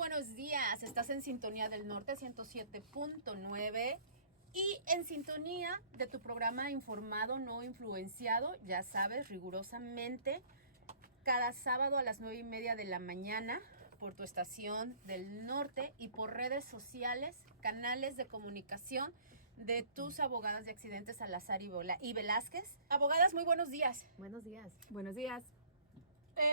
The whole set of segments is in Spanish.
buenos días. Estás en sintonía del Norte 107.9 y en sintonía de tu programa Informado No Influenciado, ya sabes, rigurosamente, cada sábado a las 9:30 de la mañana por tu estación del Norte y por redes sociales, canales de comunicación de tus abogadas de accidentes Salazar y Velázquez. Abogadas, muy buenos días. Buenos días. Buenos días.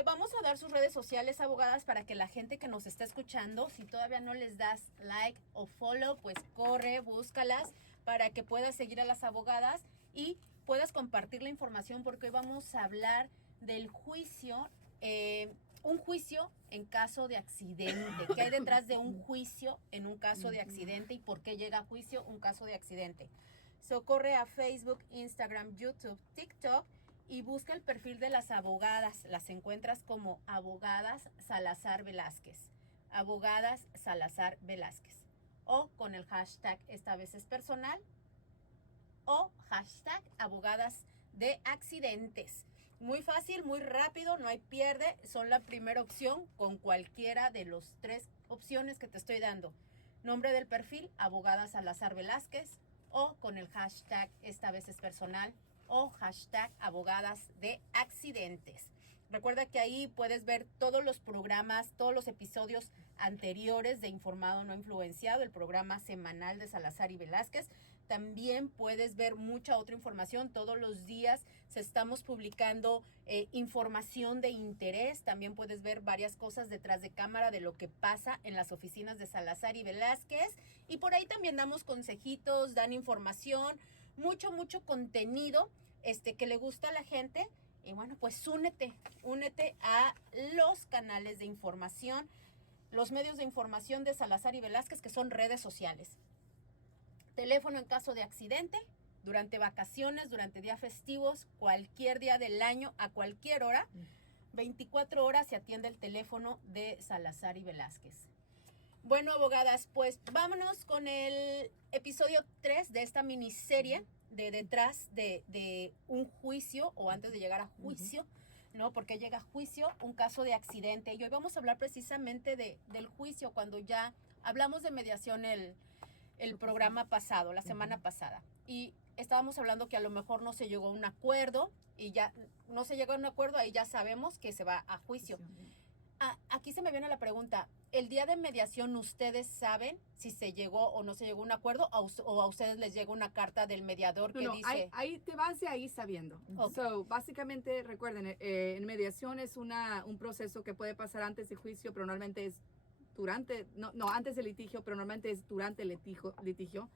Vamos a dar sus redes sociales, abogadas, para que la gente que nos está escuchando, si todavía no les das like o follow, pues corre, búscalas para que puedas seguir a las abogadas y puedas compartir la información, porque hoy vamos a hablar del juicio, un juicio en caso de accidente. ¿Qué hay detrás de un juicio en un caso de accidente y por qué llega a juicio un caso de accidente? Corre a Facebook, Instagram, YouTube, TikTok y busca el perfil de las abogadas. Las encuentras como Abogadas Salazar Velázquez. Abogadas Salazar Velázquez. O con el hashtag esta vez es personal o hashtag abogadas de accidentes. Muy fácil, muy rápido, no hay pierde. Son la primera opción con cualquiera de las 3 opciones que te estoy dando. Nombre del perfil, Abogadas Salazar Velázquez, o con el hashtag esta vez es personal o hashtag abogadas de accidentes. Recuerda que ahí puedes ver todos los programas, todos los episodios anteriores de Informado No Influenciado, el programa semanal de Salazar y Velázquez. También puedes ver mucha otra información. Todos los días estamos publicando información de interés. También puedes ver varias cosas detrás de cámara de lo que pasa en las oficinas de Salazar y Velázquez. Y por ahí también damos consejitos, dan información, mucho contenido que le gusta a la gente. Y bueno, pues únete a los canales de información, los medios de información de Salazar y Velázquez, que son redes sociales. Teléfono en caso de accidente, durante vacaciones, durante días festivos, cualquier día del año, a cualquier hora, 24 horas se atiende el teléfono de Salazar y Velázquez. Bueno, abogadas, pues vámonos con el episodio 3 de esta miniserie de detrás de un juicio o antes de llegar a juicio, ¿no? Porque llega a juicio un caso de accidente. Y hoy vamos a hablar precisamente del juicio, cuando ya hablamos de mediación el programa pasado, la semana pasada. Y estábamos hablando que a lo mejor no se llegó a un acuerdo y ya no se llegó a un acuerdo, ahí ya sabemos que se va a juicio. Aquí se me viene la pregunta, ¿el día de mediación ustedes saben si se llegó o no se llegó a un acuerdo o a ustedes les llega una carta del mediador que dice? Ahí te vas de ahí sabiendo. Okay. So, básicamente, recuerden, en mediación es un proceso que puede pasar antes del juicio, pero normalmente es durante, no antes del litigio, pero normalmente es durante el litigio,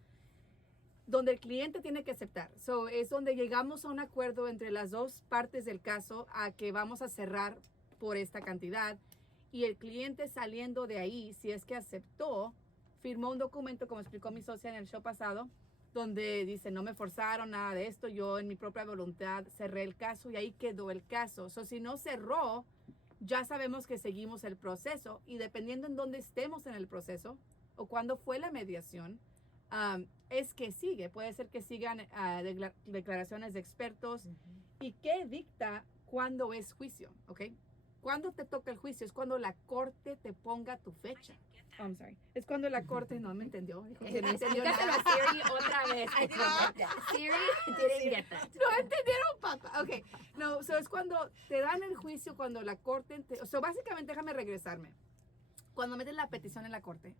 donde el cliente tiene que aceptar. So, es donde llegamos a un acuerdo entre las dos partes del caso a que vamos a cerrar por esta cantidad, y el cliente saliendo de ahí, si es que aceptó, firmó un documento, como explicó mi socia en el show pasado, donde dice, no me forzaron nada de esto, yo en mi propia voluntad cerré el caso y ahí quedó el caso. So, si no cerró, ya sabemos que seguimos el proceso, y dependiendo en dónde estemos en el proceso o cuándo fue la mediación, es que sigue. Puede ser que sigan declaraciones de expertos y qué dicta cuándo es juicio, ¿ok? ¿Cuándo te toca el juicio? Es cuando la corte te ponga tu fecha. Oh, I'm sorry. Es cuando la corte no me entendió. Dijo que no entendió nada. a Siri otra vez. Siri didn't get that. No entendieron, papá. Ok. No, es cuando te dan el juicio, cuando la corte... básicamente, déjame regresarme. Cuando metes la petición en la corte,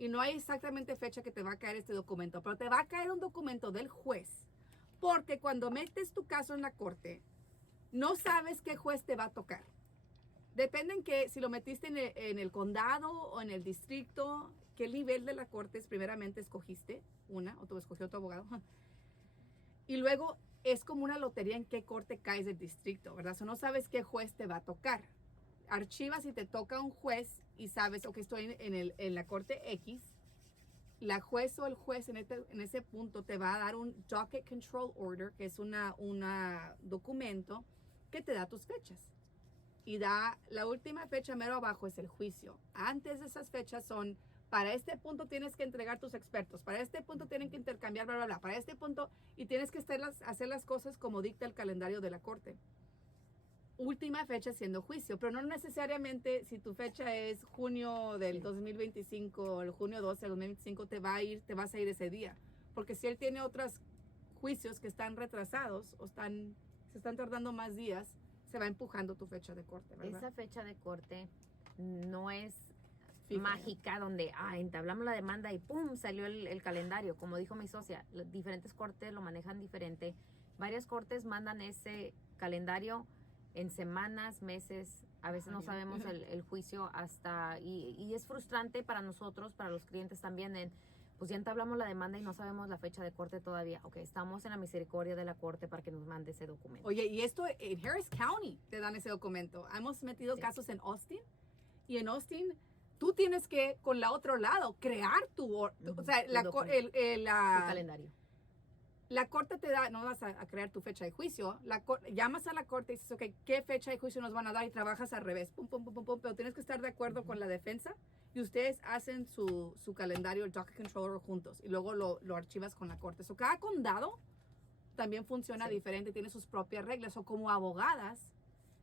y no hay exactamente fecha que te va a caer este documento, pero te va a caer un documento del juez, porque cuando metes tu caso en la corte, no sabes qué juez te va a tocar. Depende en que si lo metiste en el condado o en el distrito, qué nivel de la corte primeramente escogiste o tú escogió tu abogado. Y luego es como una lotería en qué corte caes del distrito, ¿verdad? O no sabes qué juez te va a tocar. Archivas y te toca un juez y sabes, ok, estoy en la corte X. La juez o el juez en ese punto te va a dar un docket control order, que es un documento que te da tus fechas. Y da la última fecha mero abajo es el juicio. Antes de esas fechas son, para este punto tienes que entregar tus expertos, para este punto tienen que intercambiar, bla, bla, bla, para este punto, y tienes que hacer las cosas como dicta el calendario de la corte. última fecha siendo juicio, pero no necesariamente si tu fecha es junio del 2025 o el junio 12 del 2025 te vas a ir ese día, porque si él tiene otros juicios que están retrasados o se están tardando más días, se va empujando tu fecha de corte, ¿verdad? Esa fecha de corte no es Fija. mágica donde entablamos la demanda y ¡pum! Salió el calendario. Como dijo mi socia, los diferentes cortes lo manejan diferente. Varias cortes mandan ese calendario en semanas, meses. A veces no sabemos el juicio hasta... Y es frustrante para nosotros, para los clientes también. Pues ya entablamos la demanda y no sabemos la fecha de corte todavía. Ok, estamos en la misericordia de la corte para que nos mande ese documento. Oye, y esto en Harris County te dan ese documento. Hemos metido casos en Austin y en Austin tú tienes que, con la otro lado, crear o sea, Tu calendario. La corte te da, no vas a crear tu fecha de juicio, llamas a la corte y dices, ok, ¿qué fecha de juicio nos van a dar? Y trabajas al revés, pum, pum, pum, pum, pum, pero tienes que estar de acuerdo con la defensa y ustedes hacen su calendario, el docket controller juntos y luego lo archivas con la corte. So, cada condado también funciona diferente, tiene sus propias reglas. O como abogadas,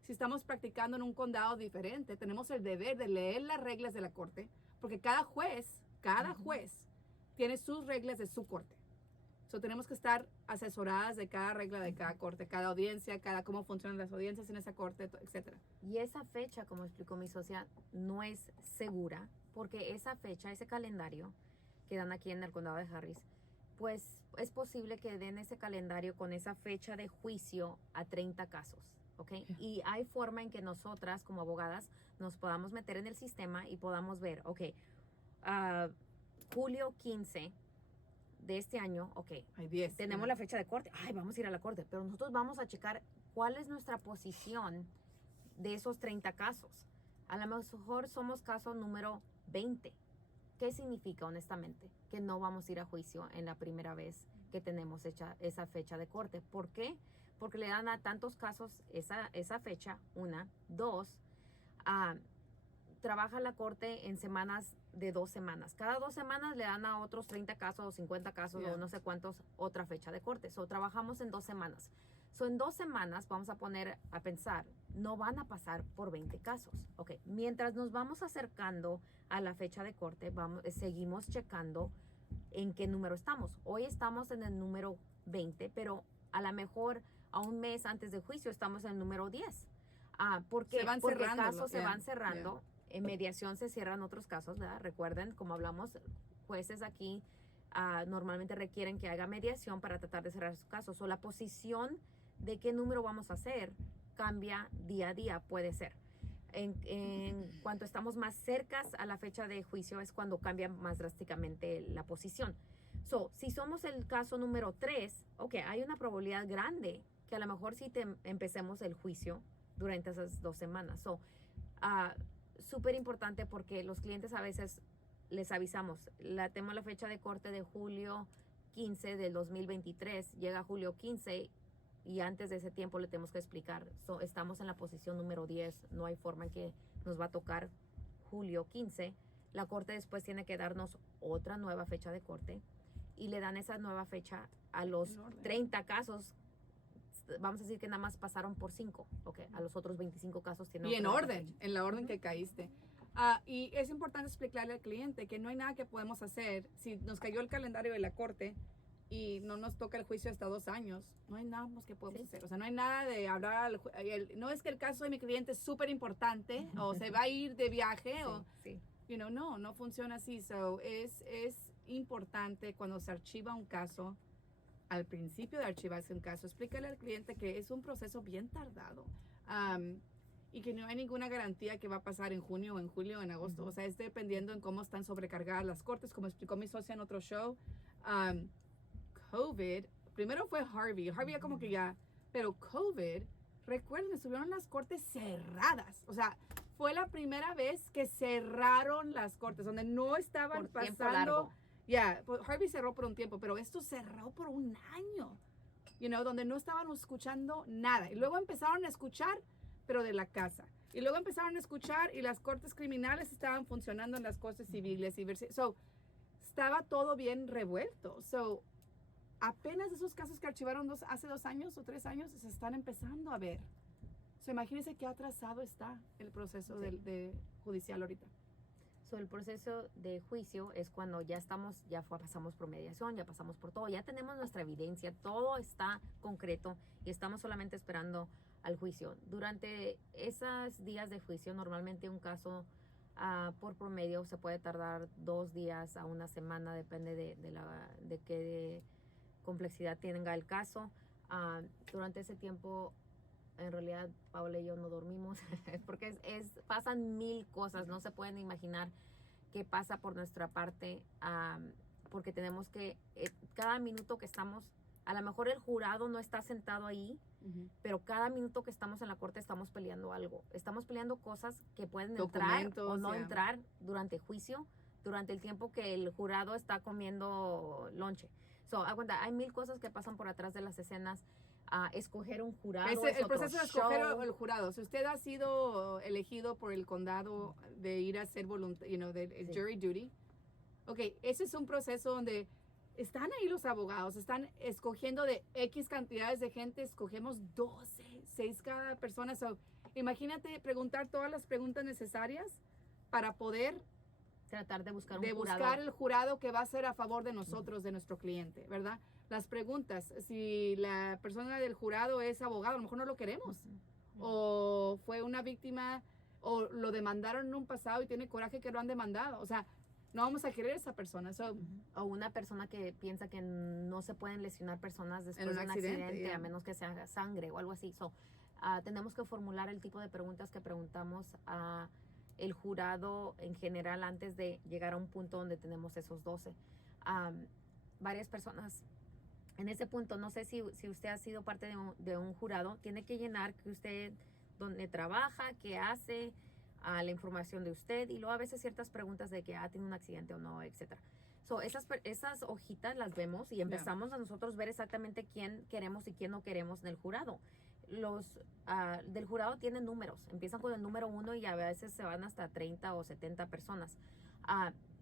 si estamos practicando en un condado diferente, tenemos el deber de leer las reglas de la corte, porque cada juez tiene sus reglas de su corte. So, tenemos que estar asesoradas de cada regla de cada corte, cada audiencia, cómo funcionan las audiencias en esa corte, etcétera. Y esa fecha, como explicó mi socia, no es segura, porque esa fecha, ese calendario que dan aquí en el condado de Harris, pues es posible que den ese calendario con esa fecha de juicio a 30 casos, ¿ok? Y hay forma en que nosotras, como abogadas, nos podamos meter en el sistema y podamos ver, ok, julio 15 de este año, ok, Hay 10. tenemos la fecha de corte, vamos a ir a la corte, pero nosotros vamos a checar cuál es nuestra posición de esos 30 casos. A lo mejor somos caso número 20. ¿Qué significa, honestamente? Que no vamos a ir a juicio en la primera vez que tenemos esa fecha de corte. ¿Por qué? Porque le dan a tantos casos esa fecha, una. Dos, trabaja la corte en semanas de 2 semanas. Cada 2 semanas le dan a otros 30 casos o 50 casos o no sé cuántos otra fecha de corte. So, trabajamos en 2 semanas. So, en 2 semanas vamos a poner a pensar, no van a pasar por 20 casos. Ok, mientras nos vamos acercando a la fecha de corte, seguimos checando en qué número estamos. Hoy estamos en el número 20, pero a lo mejor a un mes antes del juicio estamos en el número 10. Porque casos se van cerrando. En mediación se cierran otros casos, ¿verdad? Recuerden, como hablamos, jueces aquí normalmente requieren que haga mediación para tratar de cerrar sus casos. O la posición de qué número vamos a hacer cambia día a día, puede ser. En cuanto estamos más cercas a la fecha de juicio es cuando cambia más drásticamente la posición. So, si somos el caso número 3, ok, hay una probabilidad grande que a lo mejor sí empecemos el juicio durante esas 2 semanas. So, súper importante porque los clientes a veces les avisamos, tenemos la fecha de corte de julio 15 del 2023, llega julio 15 y antes de ese tiempo le tenemos que explicar, estamos en la posición número 10, no hay forma en que nos va a tocar julio 15, la corte después tiene que darnos otra nueva fecha de corte y le dan esa nueva fecha a los 30 casos. Vamos a decir que nada más pasaron por 5, okay. A los otros 25 casos tienen. Y en la orden que caíste. Y es importante explicarle al cliente que no hay nada que podemos hacer. Si nos cayó el calendario de la corte y no nos toca el juicio hasta 2 años, no hay nada más que podemos hacer. O sea, no hay nada de hablar no es que el caso de mi cliente es súper importante o se va a ir de viaje no funciona así. So, es importante cuando se archiva un caso. Al principio de archivarse un caso, explícale al cliente que es un proceso bien tardado y que no hay ninguna garantía que va a pasar en junio, en julio, en agosto. O sea, es dependiendo en cómo están sobrecargadas las cortes, como explicó mi socia en otro show. COVID, primero fue Harvey ya como que ya, pero COVID, recuerden, estuvieron las cortes cerradas. O sea, fue la primera vez que cerraron las cortes, donde no estaban por tiempo pasando... largo. Harvey cerró por un tiempo, pero esto cerró por un año, donde no estaban escuchando nada. Y luego empezaron a escuchar, pero de la casa. Y luego empezaron a escuchar y las cortes criminales estaban funcionando en las cortes civiles. Estaba todo bien revuelto. So, apenas esos casos que archivaron hace 2 años o 3 años se están empezando a ver. So, imagínense qué atrasado está el proceso Sí. de judicial ahorita. So, el proceso de juicio es cuando ya estamos, pasamos por mediación, ya pasamos por todo, ya tenemos nuestra evidencia, todo está concreto y estamos solamente esperando al juicio. Durante esos días de juicio, normalmente un caso por promedio se puede tardar 2 días a una semana, depende de qué complejidad tenga el caso. Durante ese tiempo, en realidad, Paola y yo no dormimos porque pasan 1000 cosas, no se pueden imaginar qué pasa por nuestra parte, porque tenemos que, cada minuto que estamos, a lo mejor el jurado no está sentado ahí, pero cada minuto que estamos en la corte estamos peleando algo. Estamos peleando cosas que pueden entrar o no entrar durante juicio, durante el tiempo que el jurado está comiendo lonche. Aguanta, hay 1000 cosas que pasan por atrás de las escenas. Escoger un jurado es el otro proceso de escoger show. el jurado. Si usted ha sido elegido por el condado de ir a hacer de Sí. jury duty, ok, ese es un proceso donde están ahí los abogados, están escogiendo de X cantidades de gente, escogemos 12, 6 cada persona. Imagínate preguntar todas las preguntas necesarias para poder Tratar de buscar un jurado. buscar el jurado que va a ser a favor de nosotros, de nuestro cliente, ¿verdad? Las preguntas, si la persona del jurado es abogado, a lo mejor no lo queremos, o fue una víctima, o lo demandaron en un pasado y tiene coraje que lo han demandado, o sea, no vamos a querer a esa persona. O una persona que piensa que no se pueden lesionar personas después En un de un accidente, accidente, yeah. a menos que sea sangre o algo así. Tenemos que formular el tipo de preguntas que preguntamos a el jurado en general antes de llegar a un punto donde tenemos esos 12. Varias personas en ese punto, no sé si usted ha sido parte de un jurado, tiene que llenar que usted, dónde trabaja, qué hace, la información de usted y luego a veces ciertas preguntas de que tiene un accidente o no, etcétera. Esas hojitas las vemos y empezamos a nosotros ver exactamente quién queremos y quién no queremos en el jurado. Los del jurado tienen números, empiezan con el número 1 y a veces se van hasta 30 o 70 personas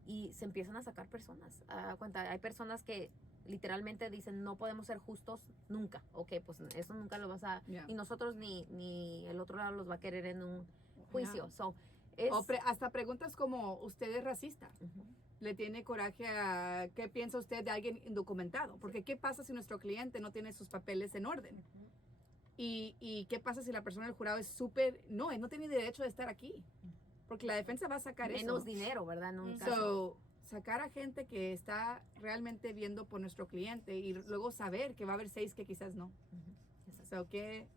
y se empiezan a sacar personas. Hay personas que literalmente dicen no podemos ser justos nunca. Ok, pues eso nunca lo vas a... Yeah. Y nosotros ni el otro lado los va a querer en un juicio. Hasta preguntas como, ¿usted es racista? ¿Le tiene coraje a qué piensa usted de alguien indocumentado? Porque ¿qué pasa si nuestro cliente no tiene sus papeles en orden? ¿Y qué pasa si la persona del jurado es súper... No, él no tiene derecho de estar aquí. Porque la defensa va a sacar menos eso. dinero, ¿verdad? En un caso. Sacar a gente que está realmente viendo por nuestro cliente y luego saber que va a haber 6 que quizás no. Que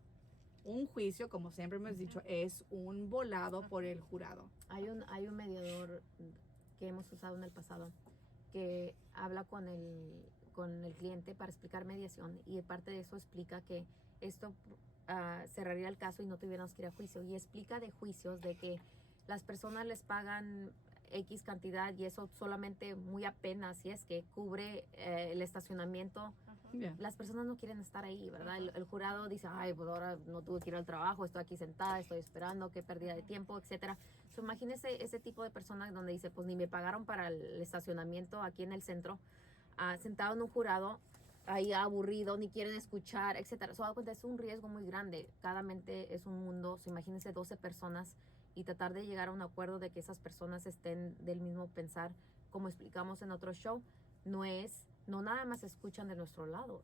un juicio, como siempre hemos dicho, es un volado por el jurado. Hay un mediador que hemos usado en el pasado que habla con el cliente para explicar mediación y parte de eso explica que esto cerraría el caso y no tuviéramos que ir a juicio, y explica de juicios de que las personas les pagan X cantidad y eso solamente muy apenas, si es que cubre el estacionamiento. Yeah. Las personas no quieren estar ahí, ¿verdad? El jurado dice, ay, pues ahora no tuve que ir al trabajo, estoy aquí sentada, estoy esperando, qué pérdida de tiempo, etcétera. Imagínese ese tipo de personas donde dice, pues ni me pagaron para el estacionamiento aquí en el centro, sentado en un jurado, ahí aburrido, ni quieren escuchar, etcétera. Es un riesgo muy grande. Cada mente es un mundo. Imagínense 12 personas y tratar de llegar a un acuerdo de que esas personas estén del mismo pensar, como explicamos en otro show, no nada más escuchan de nuestro lado.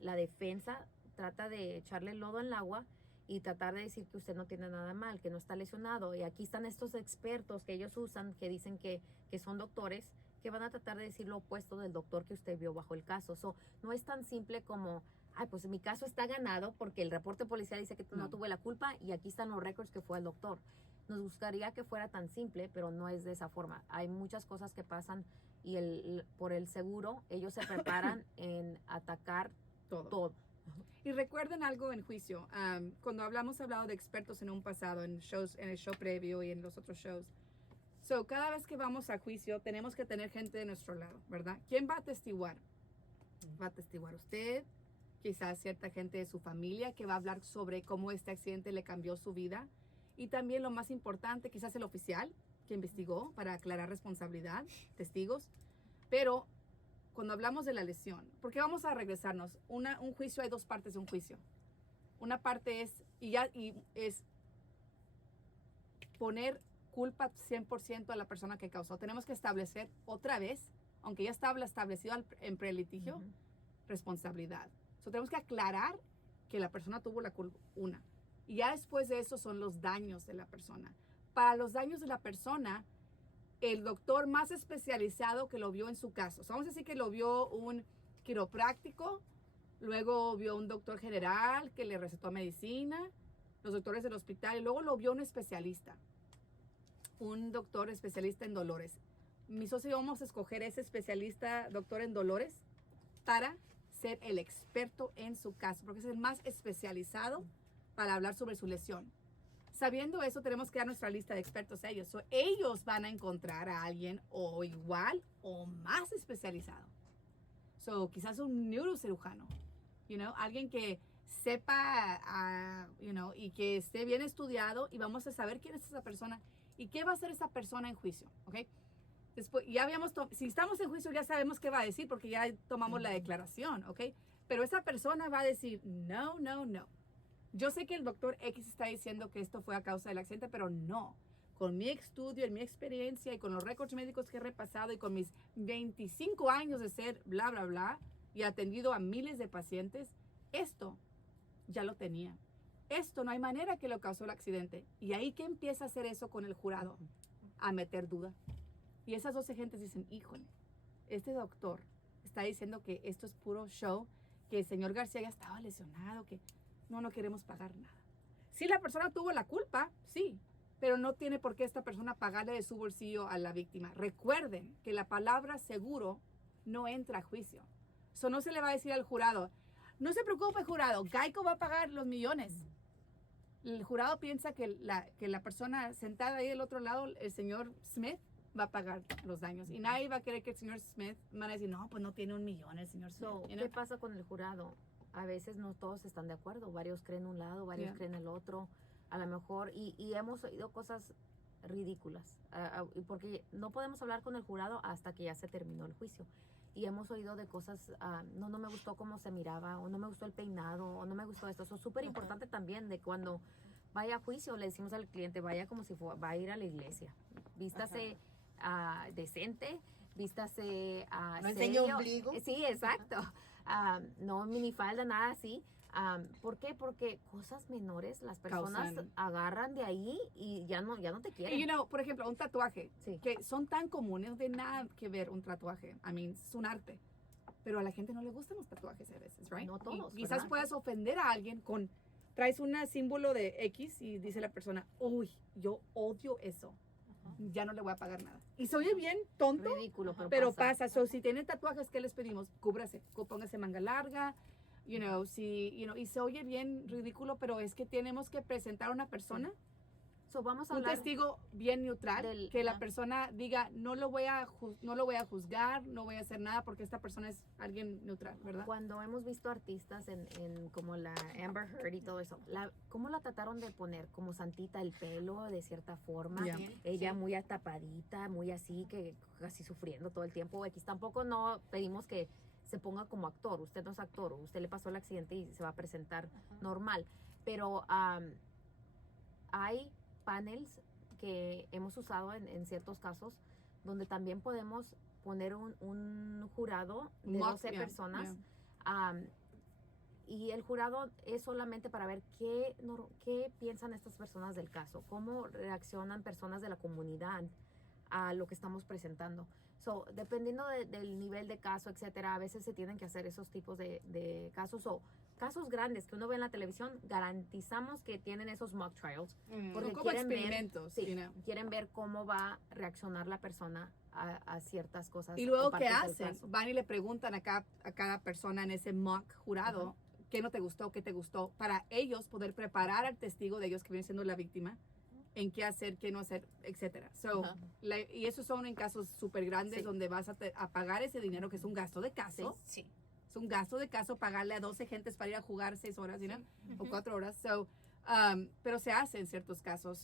La defensa trata de echarle lodo en el agua y tratar de decir que usted no tiene nada mal, que no está lesionado. Y aquí están estos expertos que ellos usan, que dicen que son doctores, que van a tratar de decir lo opuesto del doctor que usted vio bajo el caso. No es tan simple como, ay, pues mi caso está ganado porque el reporte policial dice que no tuve la culpa y aquí están los récords que fue el doctor. Nos gustaría que fuera tan simple, pero no es de esa forma. Hay muchas cosas que pasan y por el seguro, ellos se preparan en atacar todo. Y recuerden algo en juicio. Cuando hablado de expertos en un pasado, en el show previo y en los otros shows. Cada vez que vamos a juicio, tenemos que tener gente de nuestro lado, ¿verdad? ¿Quién va a atestiguar? Va a atestiguar usted, quizás cierta gente de su familia que va a hablar sobre cómo este accidente le cambió su vida. Y también lo más importante, quizás el oficial que investigó para aclarar responsabilidad, testigos. Pero cuando hablamos de la lesión, porque vamos a regresarnos, un juicio, hay 2 partes de un juicio. una parte es, es poner culpa 100% a la persona que causó. Tenemos que establecer otra vez, aunque ya estaba establecido en prelitigio, responsabilidad. So, tenemos que aclarar que la persona tuvo la culpa, una. Y ya después de eso son los daños de la persona. Para los daños de la persona, el doctor más especializado que lo vio en su caso. So, vamos a decir que lo vio un quiropráctico, luego vio un doctor general que le recetó medicina, los doctores del hospital, y luego lo vio un especialista, un doctor especialista en dolores. Mi socio y yo vamos a escoger ese especialista, doctor en dolores, para ser el experto en su caso, porque es el más especializado para hablar sobre su lesión. Sabiendo eso, tenemos que dar nuestra lista de expertos a ellos. So, ellos van a encontrar a alguien o igual o más especializado. So, quizás un neurocirujano, alguien que sepa, y que esté bien estudiado, y vamos a saber quién es esa persona y qué va a hacer esa persona en juicio, ¿ok? Después, si estamos en juicio ya sabemos qué va a decir porque ya tomamos la declaración, ¿ok? Pero esa persona va a decir, no, no, no. Yo sé que el doctor X está diciendo que esto fue a causa del accidente, pero no. Con mi estudio, en mi experiencia y con los récords médicos que he repasado y con mis 25 años de ser bla, bla, bla, y atendido a miles de pacientes, esto ya lo tenía. Esto no hay manera que lo causó el accidente. Y ahí que empieza a hacer eso con el jurado, a meter duda. Y esas 12 gentes dicen, híjole, este doctor está diciendo que esto es puro show, que el señor García ya estaba lesionado, que no queremos pagar nada. Si la persona tuvo la culpa, sí, pero no tiene por qué esta persona pagarle de su bolsillo a la víctima. Recuerden que la palabra seguro no entra a juicio. Eso no se le va a decir al jurado, no se preocupe jurado, Geico va a pagar los millones. El jurado piensa que la persona sentada ahí del otro lado, el señor Smith, va a pagar los daños. Y nadie va a querer que el señor Smith, van a decir, no, pues no tiene $1 millón el señor Smith. ¿Qué pasa con el jurado? A veces no todos están de acuerdo. Varios creen un lado, varios creen el otro. A lo mejor, y hemos oído cosas ridículas. Porque no podemos hablar con el jurado hasta que ya se terminó el juicio. Y hemos oído de cosas, no me gustó cómo se miraba, o no me gustó el peinado, o no me gustó esto. Eso es súper importante también de cuando vaya a juicio, le decimos al cliente, vaya como si va a ir a la iglesia. Vístase decente, vístase no enseña serio. ombligo. Sí, exacto. No minifalda, nada así. ¿Por qué? Porque cosas menores las personas agarran de ahí y ya no te quieren. Y, por ejemplo, un tatuaje, Sí. que son tan comunes, de nada que ver un tatuaje. Es un arte. Pero a la gente no le gustan los tatuajes a veces, right? No todos, Y quizás ¿verdad? puedas ofender a alguien traes un símbolo de X y dice la persona, uy, yo odio eso. Ya no le voy a pagar nada. Y se oye bien tonto, Ridículo, pero pasa. So, si tienen tatuajes, ¿qué les pedimos? Cúbrase, póngase manga larga, y se oye bien ridículo, pero es que tenemos que presentar a una persona, Vamos a un hablar testigo bien neutral, que la persona diga, no lo voy a juzgar, no voy a hacer nada porque esta persona es alguien neutral, ¿verdad? cuando hemos visto artistas en como la Amber Heard y todo eso, ¿cómo la trataron de poner? Como santita el pelo, de cierta forma. Yeah. Ella muy atapadita, muy así, que casi sufriendo todo el tiempo. X tampoco no pedimos que se ponga como actor. Usted no es actor, usted le pasó el accidente y se va a presentar normal. Pero hay panels que hemos usado en ciertos casos donde también podemos poner un jurado de 12 personas. Y el jurado es solamente para ver qué piensan estas personas del caso, cómo reaccionan personas de la comunidad a lo que estamos presentando. Dependiendo del nivel de caso, etcétera, a veces se tienen que hacer esos tipos de casos o casos grandes que uno ve en la televisión, garantizamos que tienen esos mock trials. Porque Son como quieren experimentos. quieren ver cómo va a reaccionar la persona a ciertas cosas. Y luego, o ¿qué partes del hacen? caso. Van y le preguntan a cada persona en ese mock jurado, qué no te gustó, qué te gustó, para ellos poder preparar al testigo de ellos que viene siendo la víctima, en qué hacer, qué no hacer, etcétera. Y esos son en casos súper grandes donde vas a pagar ese dinero, que es un gasto de caso. Sí. Es un gasto de caso pagarle a 12 gentes para ir a jugar 6 horas, o 4 horas. Pero se hace en ciertos casos.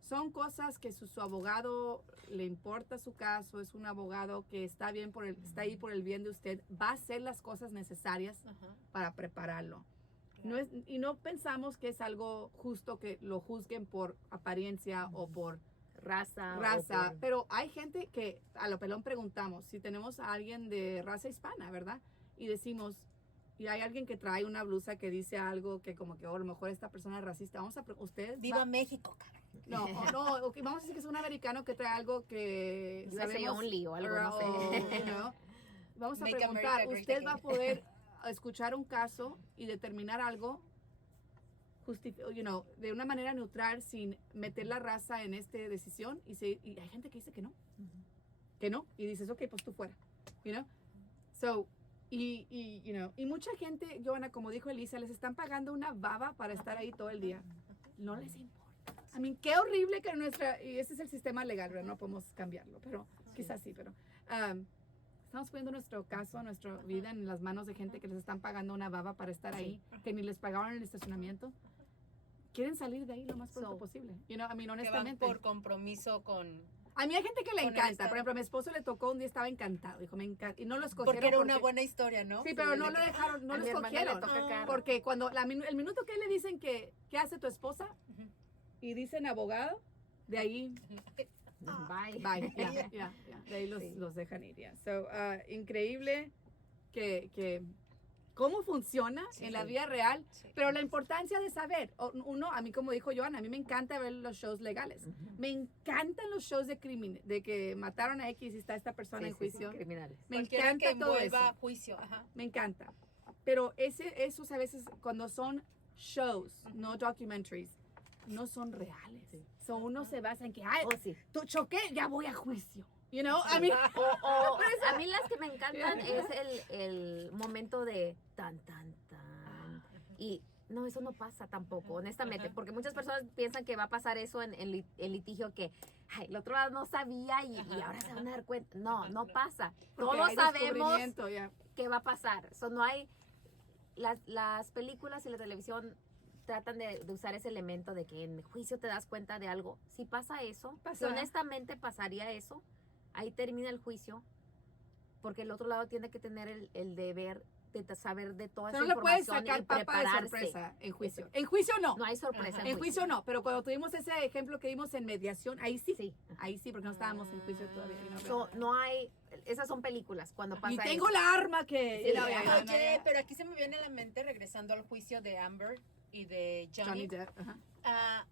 Son cosas que su abogado le importa su caso, es un abogado que está ahí por el bien de usted, va a hacer las cosas necesarias para prepararlo. Y no pensamos que es algo justo que lo juzguen por apariencia o por raza. Pero hay gente que a lo pelón preguntamos si tenemos a alguien de raza hispana, ¿verdad? Y decimos, y hay alguien que trae una blusa que dice algo que como que a lo mejor esta persona es racista. ¿Usted? ¡Viva México, cara! No, okay, vamos a decir que es un americano que trae algo que sabemos un lío, algo, no sé. Vamos a Make preguntar, America Great ¿usted Again. va a poder escuchar un caso y determinar algo de una manera neutral sin meter la raza en esta decisión? Y hay gente que dice que no. Que no. Y dices, ok, pues tú fuera. You know? So, y mucha gente, Johanna, como dijo Elisa, les están pagando una baba para estar ahí todo el día. No les importa. I mean, qué horrible que y ese es el sistema legal, ¿verdad? No podemos cambiarlo, pero quizás sí, pero estamos poniendo nuestro caso, nuestra vida en las manos de gente que les están pagando una baba para estar ahí, que ni les pagaron el estacionamiento. Quieren salir de ahí lo más pronto posible. I mean, Que van honestamente. por compromiso con... A mí hay gente que le Con el encanta. Estado. Por ejemplo, a mi esposo le tocó un día, estaba encantado. Dijo, me encanta. Y no lo escogieron. Porque era una buena historia, ¿no? Sí, pero no lo dejaron, no A lo mi hermana le escogieron. toca carro. Porque cuando el minuto que le dicen que, ¿qué hace tu esposa? Ujú. Y dicen abogado, de ahí, Bye. bye, ya. De ahí Sí. los dejan ir, ya. So, increíble que cómo funciona Sí. en la vida real, Sí. pero la importancia de saber. Uno, a mí como dijo Joana, a mí me encanta ver los shows legales. Me encantan los shows de crimen, de que mataron a X y está esta persona en juicio. Criminales. Me Cualquiera encanta que todo envuelva eso. a juicio. Ajá. Me encanta. Pero esos a veces cuando son shows, no documentaries, no son reales. So uno se basa en que, ay, Oh, sí. tú choqué, ya voy a juicio. You know, I mean, A mí las que me encantan es el momento de tan. Y no, eso no pasa tampoco, honestamente, porque muchas personas piensan que va a pasar eso en litigio, que ay, el otro lado no sabía y ahora se van a dar cuenta. No, no pasa. porque Todos hay sabemos descubrimiento, ya. qué va a pasar. No hay, las películas y la televisión tratan de usar ese elemento de que en juicio te das cuenta de algo. Si pasa eso, Pasa. si honestamente pasaría eso, ahí termina el juicio, porque el otro lado tiene que tener el deber de saber de toda O sea, esa no le puedes información sacar y papa de prepararse. sorpresa en juicio. En juicio no. No hay sorpresa. Ajá. En juicio no, pero cuando tuvimos ese ejemplo que vimos en mediación, ahí sí. Sí. Ahí sí, porque no estábamos en juicio todavía. No hay, esas son películas cuando pasa Y tengo eso. la arma que... Sí, ya, Oye, pero aquí se me viene a la mente, regresando al juicio de Amber y de Johnny Depp. Ajá.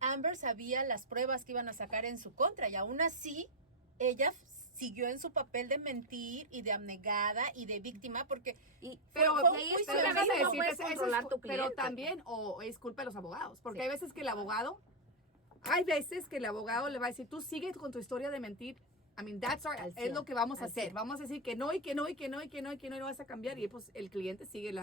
Amber sabía las pruebas que iban a sacar en su contra y aún así ella siguió en su papel de mentir y de abnegada y de víctima porque Pero, fue un ahí juicio es de que déjame a veces no decirte, puedes eso es controlar tu pero cliente. también, o es culpa de los abogados, porque Sí. hay veces que el abogado, hay veces que el abogado le va a decir, tú sigue con tu historia de mentir. I mean, that's our, Al es 100, lo que vamos a al hacer. 100. Vamos a decir que no, y que no, y que no, y que no, y que no, y no vas a cambiar. Y pues el cliente sigue Sí.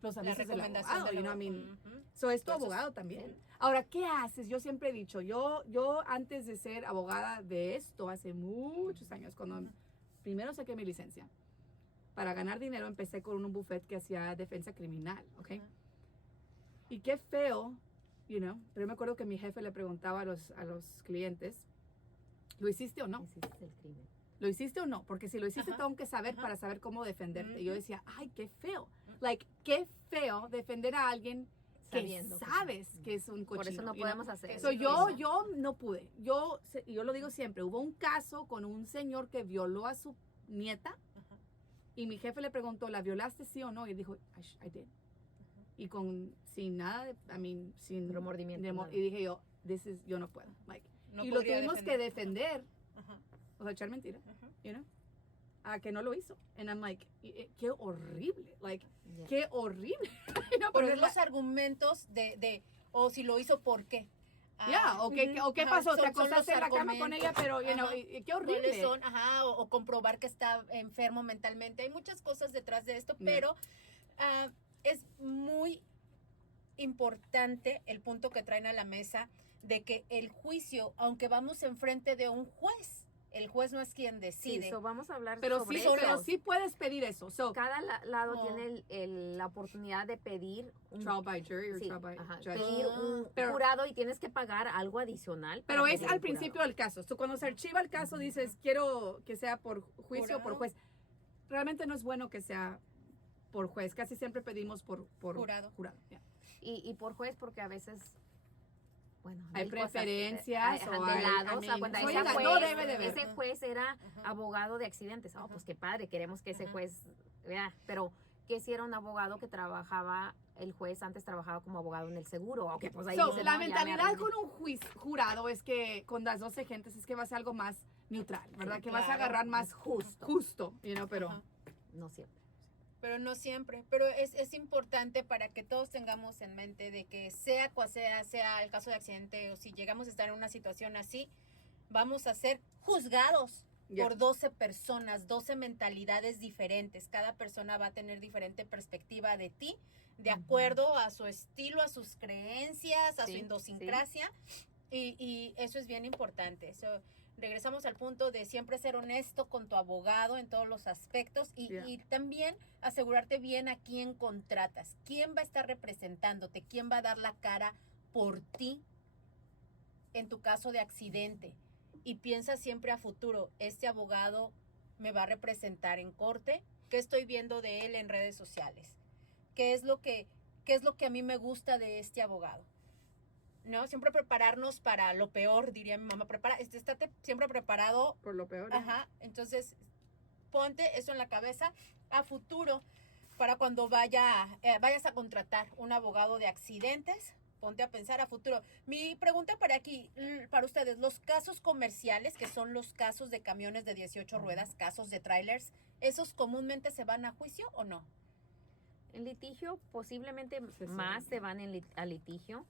los la avisos del recomendación abogado. del You know, I abogado. mean, Ujú. so es tu Entonces, abogado también. Ahora, ¿qué haces? Yo siempre he dicho, yo antes de ser abogada de esto, hace muchos años, cuando primero saqué mi licencia, para ganar dinero empecé con un buffet que hacía defensa criminal, ¿ok? Ajá. Y qué feo, pero yo me acuerdo que mi jefe le preguntaba a los clientes, ¿lo hiciste o no? Ese es el crimen. ¿Lo hiciste o no? Porque si lo hiciste, Ajá. tengo que saber Ajá. para saber cómo defenderte. Y yo Ujú. decía, ay, qué feo. Like, qué feo defender a alguien que Sabiendo que sabes que es un cochino. Por eso no you know? podemos hacer Eso So, no yo no pude. Yo lo digo siempre. Hubo un caso con un señor que violó a su nieta Ajá. y mi jefe le preguntó, ¿la violaste sí o no? Y dijo, I did. Y sin nada, sin Remordimiento, nada. y dije yo, yo no puedo. Like, No y lo podría tuvimos que defender, Ajá. o sea, echar mentira, Ajá. a que no lo hizo. And I'm like, qué horrible, like, Ya. qué horrible. Pero Poner es la- los argumentos de o si lo hizo, ¿por qué? Ya, o qué Ajá, pasó, te son acostaste los en la cama con ella, pero, Ajá. y qué ¿Cuáles horrible. son? Ajá, o comprobar que está enfermo mentalmente. Hay muchas cosas detrás de esto, Ya. pero es muy importante el punto que traen a la mesa de que el juicio, aunque vamos enfrente de un juez, el juez no es quien Sí, decide. so vamos a hablar Pero sobre sí, eso. pero sí puedes pedir eso. So, Cada lado No. tiene la oportunidad de pedir un trial by jury or sí, trial by ajá, judge. pedir un Pero- jurado y tienes que pagar algo adicional. para Pero es pedir al un principio jurado. del caso. So, cuando se archiva el caso, dices, quiero que sea por juicio o por Jurado. juez. Realmente no es bueno que sea por juez. Casi siempre pedimos por Jurado. yeah. Y por juez, porque a veces, bueno, Hay cosas, preferencias de o hay- lados. I mean, Cuando oiga, ese no juez, debe de haber. ese juez era Ajá. abogado de accidentes. Ajá. Pues qué padre, queremos que ese Ajá. juez, vea, pero que si era un abogado que trabajaba, el juez antes trabajaba como abogado en el seguro. Ok, pues ahí So, dice, la no, ya me mentalidad arreglé. con un jurado es que con las 12 gentes es que va a ser algo más neutral, ¿verdad? Sí, que vas a claro. agarrar más justo, pero Ajá. No siempre. Pero no siempre. Pero es importante para que todos tengamos en mente de que sea cual sea el caso de accidente o si llegamos a estar en una situación así, vamos a ser juzgados Ya. por 12 personas, 12 mentalidades diferentes. Cada persona va a tener diferente perspectiva de ti, de acuerdo a su estilo, a sus creencias, a su Sí, idiosincrasia. Y eso es bien importante. Regresamos al punto de siempre ser honesto con tu abogado en todos los aspectos Yeah. y también asegurarte bien a quién contratas, quién va a estar representándote, quién va a dar la cara por ti en tu caso de accidente. Y piensa siempre a futuro, este abogado me va a representar en corte, ¿qué estoy viendo de él en redes sociales? ¿Qué es lo que a mí me gusta de este abogado? ¿No? Siempre prepararnos para lo peor, diría mi mamá. Estate siempre preparado. por lo peor. Ajá. Entonces, ponte eso en la cabeza a futuro para cuando vayas a contratar un abogado de accidentes. Ponte a pensar a futuro. Mi pregunta para ustedes, los casos comerciales, que son los casos de camiones de 18 ruedas, casos de trailers, ¿esos comúnmente se van a juicio o no? En litigio, posiblemente Sí. más se van a litigio,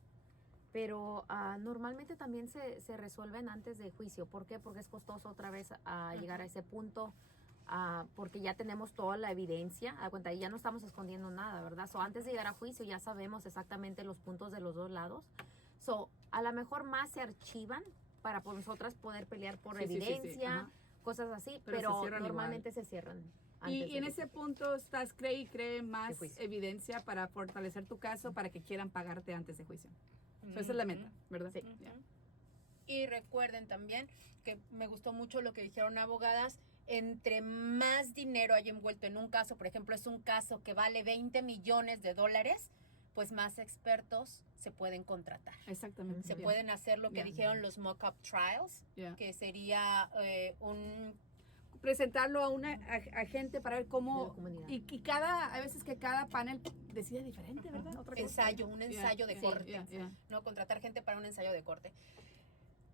pero normalmente también se resuelven antes de juicio. ¿Por qué? Porque es costoso otra vez llegar a ese punto, porque ya tenemos toda la evidencia, a cuenta, y ya no estamos escondiendo nada, ¿verdad? So, antes de llegar a juicio ya sabemos exactamente los puntos de los dos lados. So, a lo mejor más se archivan para nosotras poder pelear por Sí. evidencia, Ajá. cosas así, Pero se pero cierran normalmente se cierran. Y antes en del ese litigio. punto estás cree más juicio. evidencia para fortalecer tu caso para que quieran pagarte antes de juicio. So, esa es la meta, ¿verdad? Sí. Ujú. Yeah. Y recuerden también que me gustó mucho lo que dijeron abogadas, entre más dinero hay envuelto en un caso, por ejemplo, es un caso que vale 20 millones de dólares, pues más expertos se pueden contratar. Exactamente. Se Yeah. pueden hacer lo que Yeah. dijeron los mock-up trials, Yeah. que sería un Presentarlo a gente para ver De cómo la comunidad. y a veces que cada panel decide diferente, ¿verdad? Otra cosa. ensayo, un Yeah, ensayo de yeah, corte. yeah. ¿No? Contratar gente para un ensayo de corte.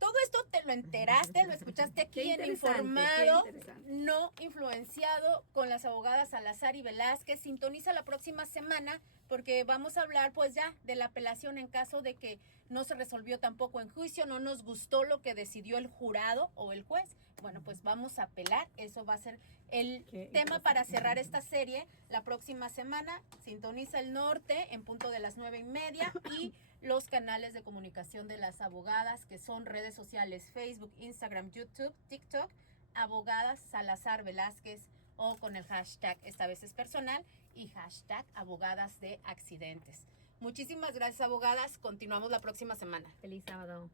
Todo esto te lo enteraste, lo escuchaste Qué aquí en interesante, Informado, qué interesante. no influenciado, con las abogadas Salazar y Velázquez. Sintoniza la próxima semana porque vamos a hablar pues ya de la apelación en caso de que no se resolvió tampoco en juicio, no nos gustó lo que decidió el jurado o el juez. Bueno, pues vamos a apelar, eso va a ser el Qué tema para cerrar esta serie la próxima semana. Sintoniza el norte en punto de las 9:30 y los canales de comunicación de las abogadas, que son redes sociales, Facebook, Instagram, YouTube, TikTok, abogadas Salazar Velázquez, o con el hashtag, esta vez es personal, y hashtag abogadas de accidentes. Muchísimas gracias, abogadas. Continuamos la próxima semana. Feliz sábado.